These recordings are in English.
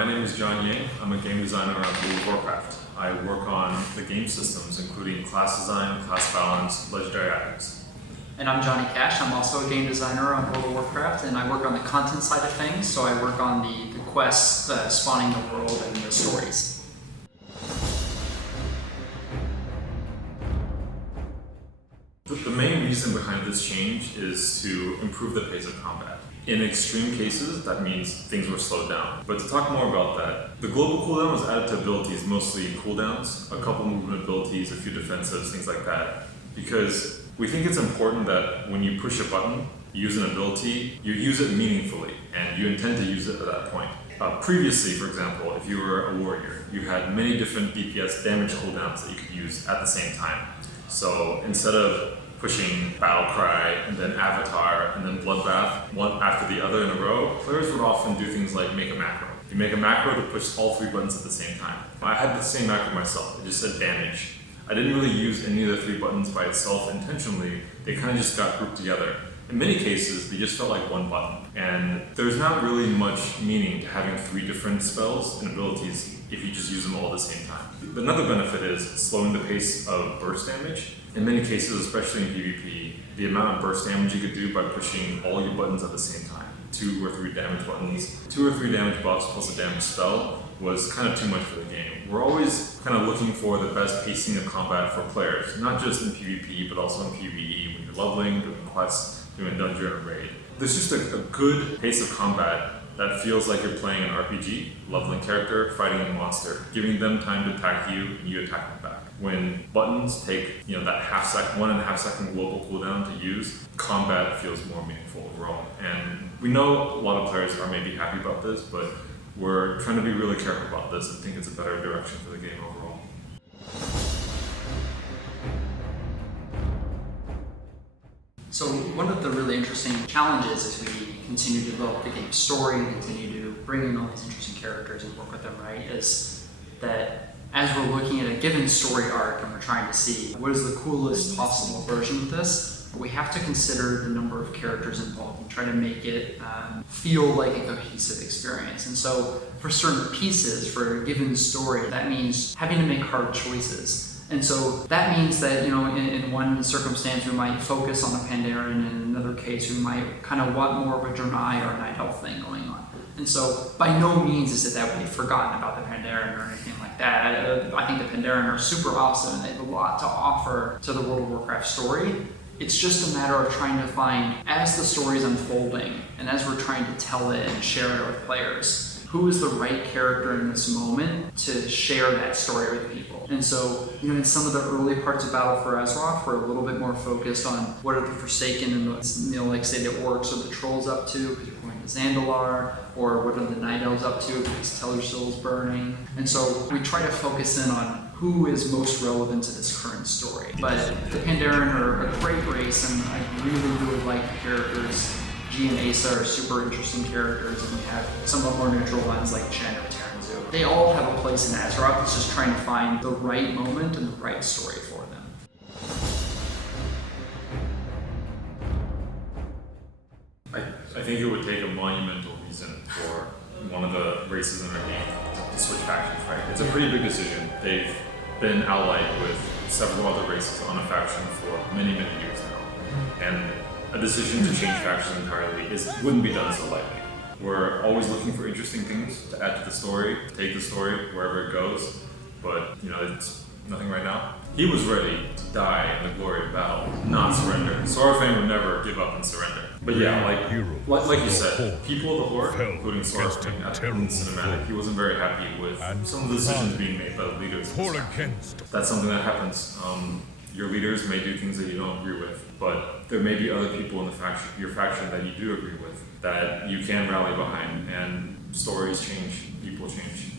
My name is John Yang. I'm a game designer on World of Warcraft. I work on the game systems, including class design, class balance, legendary items. And I'm Johnny Cash. I'm also a game designer on World of Warcraft, and I work on the content side of things. So I work on the quests, spawning the world, and the stories. The main reason behind this change is to improve the pace of combat. In extreme cases, that means things were slowed down. But to talk more about that, the global cooldown was added to abilities, mostly cooldowns, a couple movement abilities, a few defensives, things like that. Because we think it's important that when you push a button, use an ability, you use it meaningfully, and you intend to use it at that point. Previously, for example, if you were a warrior, you had many different DPS damage cooldowns that you could use at the same time. So instead of pushing Battle Cry and then Avatar and then Bloodbath one after the other in a row, players would often do things like make a macro. You make a macro to push all three buttons at the same time. I had the same macro myself. It just said damage. I didn't really use any of the three buttons by itself intentionally. They kind of just got grouped together. In many cases, they just felt like one button. And there's not really much meaning to having three different spells and abilities if you just use them all at the same time. Another benefit is slowing the pace of burst damage. In many cases, especially in PvP, the amount of burst damage you could do by pushing all your buttons at the same time, 2 or 3 damage buttons, 2 or 3 damage buffs plus a damage spell, was kind of too much for the game. We're always kind of looking for the best pacing of combat for players, not just in PvP, but also in PvE when you're leveling, doing quests, doing dungeon or raid. There's just a good pace of combat that feels like you're playing an RPG, leveling character, fighting a monster, giving them time to attack you and you attack them back. When buttons take that 1.5 second global cooldown to use, combat feels more meaningful overall. And we know a lot of players are maybe happy about this, but we're trying to be really careful about this and think it's a better direction for the game overall. So one of the really interesting challenges as we continue to develop the game's story and continue to bring in all these interesting characters and work with them, right, is that as we're looking at a given story arc and we're trying to see what is the coolest possible version of this, we have to consider the number of characters involved and try to make it feel like a cohesive experience. And so for certain pieces, for a given story, that means having to make hard choices. And so that means that, in one circumstance we might focus on a Pandaren, and in another case we might kind of want more of a Draenei or a Night Elf thing going on. And so by no means is it that we've forgotten about the Pandaren or anything like that. I think the Pandaren are super awesome and they have a lot to offer to the World of Warcraft story. It's just a matter of trying to find, as the story is unfolding and as we're trying to tell it and share it with players, who is the right character in this moment to share that story with people. And so, in some of the early parts of Battle for Azeroth, we're a little bit more focused on what are the Forsaken and the, like say the Orcs or the Trolls up to, because you're going to Zandalar, or what are the Night Elves up to, because Tellersil's burning. And so we try to focus in on who is most relevant to this current story. But the Pandaren are a great race, and I really like the characters. G and Asa are super interesting characters, and we have some of the more neutral ones like Jen or Terranzu. They all have a place in Azeroth. It's just trying to find the right moment and the right story for them. I think it would take a monumental reason for one of the races in our game to switch factions, right? It's a pretty big decision. They've been allied with several other races on a faction for many years now. And a decision to change factions entirely wouldn't be done so lightly. We're always looking for interesting things to add to the story, take the story wherever it goes, but it's nothing right now. He was ready to die in the glory of battle, not surrender. Saurfang would never give up and surrender. But yeah, like you said, people of the Horde, including Saurfang, in the cinematic, he wasn't very happy with some of the decisions being made by the leaders. That's something that happens. Your leaders may do things that you don't agree with, but there may be other people in your faction that you do agree with, that you can rally behind, and stories change, people change.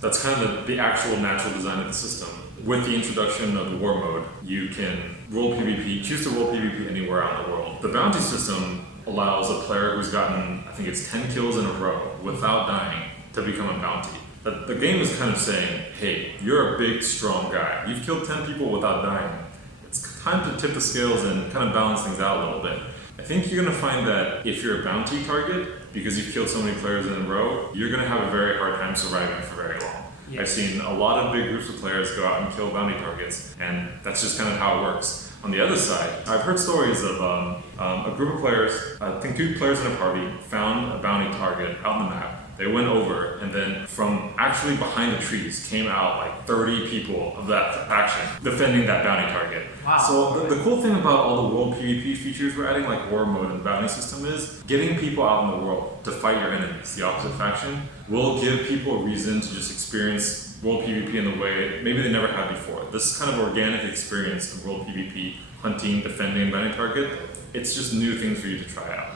That's kind of the actual natural design of the system. With the introduction of the war mode, you can choose to roll PvP anywhere out in the world. The bounty system allows a player who's gotten, I think it's 10 kills in a row without dying to become a bounty. The game is kind of saying, hey, you're a big, strong guy. You've killed 10 people without dying. It's time to tip the scales and kind of balance things out a little bit. I think you're going to find that if you're a bounty target, because you've killed so many players in a row, you're going to have a very hard time surviving for very long. Yes. I've seen a lot of big groups of players go out and kill bounty targets, and that's just kind of how it works. On the other side, I've heard stories of a group of players, I think 2 players in a party, found a bounty target out on the map. They went over, and then from actually behind the trees came out like 30 people of that faction defending that bounty target. Wow. So the cool thing about all the world PvP features we're adding, like war mode and bounty system, is getting people out in the world to fight your enemies, the opposite faction, will give people a reason to just experience world PvP in the way maybe they never had before. This kind of organic experience of world PvP, hunting, defending, bounty target, it's just new things for you to try out.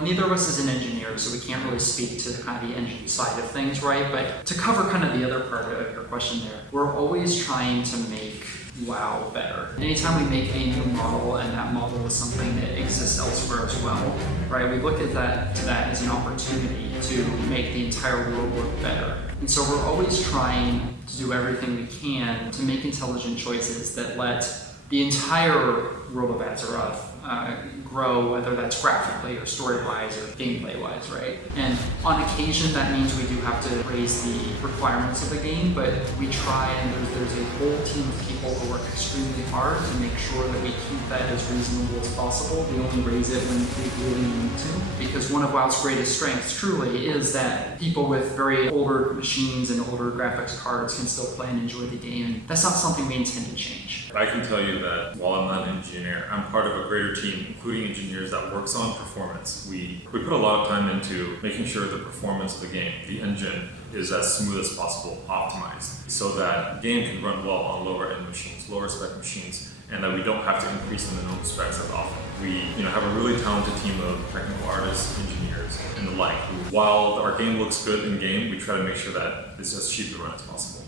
Neither of us is an engineer, so we can't really speak to kind of the engine side of things, right? But to cover kind of the other part of your question there, we're always trying to make WoW better. Anytime we make a new model and that model is something that exists elsewhere as well, right? We look at that as an opportunity to make the entire world work better. And so we're always trying to do everything we can to make intelligent choices that let the entire world of Azeroth grow, whether that's graphically or story-wise or gameplay-wise, right? And on occasion, that means we do have to raise the requirements of the game, but we try, and there's a whole team of people who work extremely hard to make sure that we keep that as reasonable as possible. We only raise it when we really need to, because one of WoW's greatest strengths, truly, is that people with very older machines and older graphics cards can still play and enjoy the game. That's not something we intend to change. I can tell you that while I'm not an engineer, I'm part of a greater team, including engineers, that works on performance. We put a lot of time into making sure the performance of the game, the engine, is as smooth as possible, optimized, so that the game can run well on lower end machines, lower spec machines, and that we don't have to increase the minimum specs as often. We have a really talented team of technical artists, engineers, and the like, who, while our game looks good in game, we try to make sure that it's as cheap to run as possible.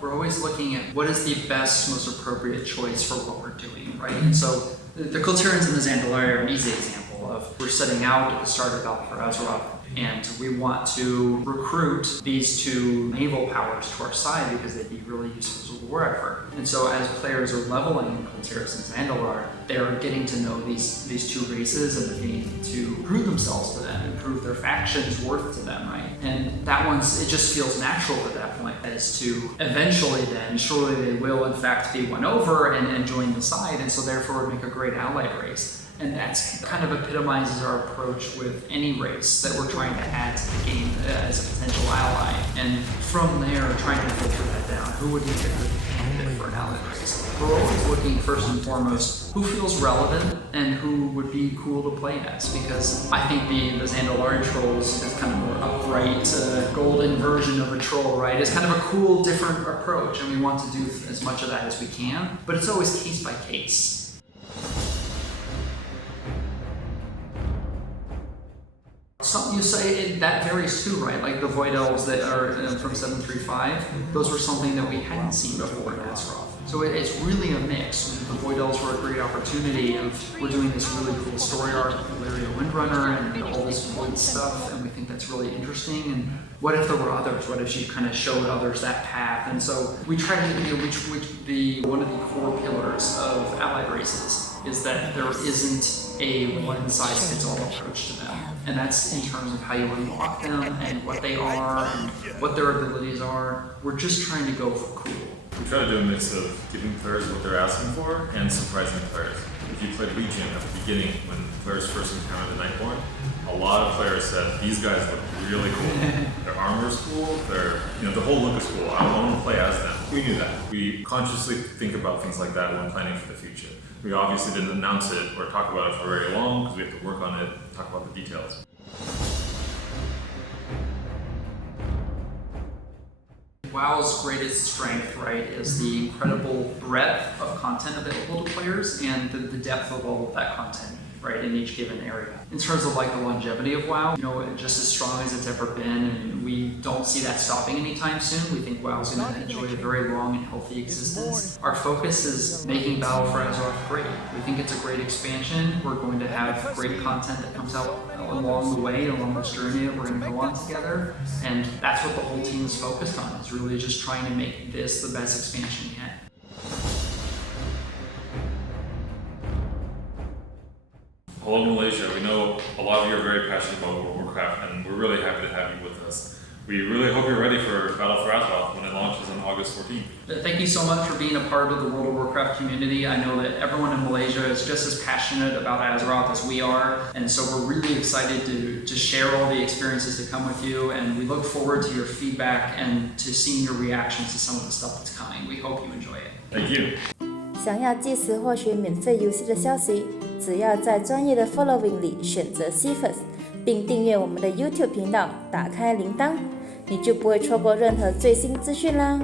We're always looking at what is the best, most appropriate choice for what we're doing, right? And so the Kulturians and the Zandalari are an easy example of we're setting out at the start of Battle for Azeroth, and we want to recruit these 2 naval powers to our side because they'd be really useful as a war effort. And so as players are leveling in Kulturians and Zandalar, they're getting to know these 2 races and they're getting to prove themselves to them and prove their faction's worth to them, right? And that it just feels natural at that point as to eventually then, surely they will in fact be won over and join the side, and so therefore make a great allied race. And that's kind of epitomizes our approach with any race that we're trying to add to the game as a potential ally. And from there, trying to filter that down. Who would make a good candidate for an allied race? We're always looking first and foremost who feels relevant and who would be cool to play as. Because I think the Zandalari trolls is kind of more upright, golden version of a troll, right? It's kind of a cool, different approach, and we want to do as much of that as we can. But it's always case by case. Something you say, that varies too, right? Like the Void Elves that are from 735, those were something that we hadn't seen before in Azeroth. So it's really a mix. The Void Elves were a great opportunity of, we're doing this really cool story arc with Valeria Windrunner and all this Void stuff, and we think that's really interesting. And what if there were others? What if she kind of showed others that path? And so we try to, one of the core pillars of allied races is that there isn't a one-size-fits-all approach to them. And that's in terms of how you unlock them and what they are and what their abilities are. We're just trying to go for cool. We try to do a mix of giving players what they're asking for and surprising players. If you played Legion at the beginning, when players first encountered the Nightborn, a lot of players said, these guys look really cool. Their armor's cool, the whole look is cool. I want to play as them. We knew that. We consciously think about things like that when planning for the future. We obviously didn't announce it or talk about it for very long because we have to work on it, talk about the details. WoW's greatest strength, right, is the incredible breadth of content available to players and the depth of all of that content, right, in each given area. In terms of like the longevity of WoW, just as strong as it's ever been, and we don't see that stopping anytime soon. We think WoW's going to enjoy a very long and healthy existence. Our focus is making Battle for Azeroth great. We think it's a great expansion. We're going to have great content that comes out along the way, along this journey that we're going to go on together. And that's what the whole team is focused on, is really just trying to make this the best expansion yet. Hello Malaysia, we know a lot of you are very passionate about World of Warcraft and we're really happy to have you with us. We really hope you're ready for Battle for Azeroth when it launches on August 14th. Thank you so much for being a part of the World of Warcraft community. I know that everyone in Malaysia is just as passionate about Azeroth as we are, and so we're really excited to share all the experiences that come with you, and we look forward to your feedback and to seeing your reactions to some of the stuff that's coming. We hope you enjoy it. Thank you. 想要即时获取免费游戏的消息，只要在专业的 following 里选择 CFIRST， 并订阅我们的 YouTube 频道，打开铃铛，你就不会错过任何最新资讯啦。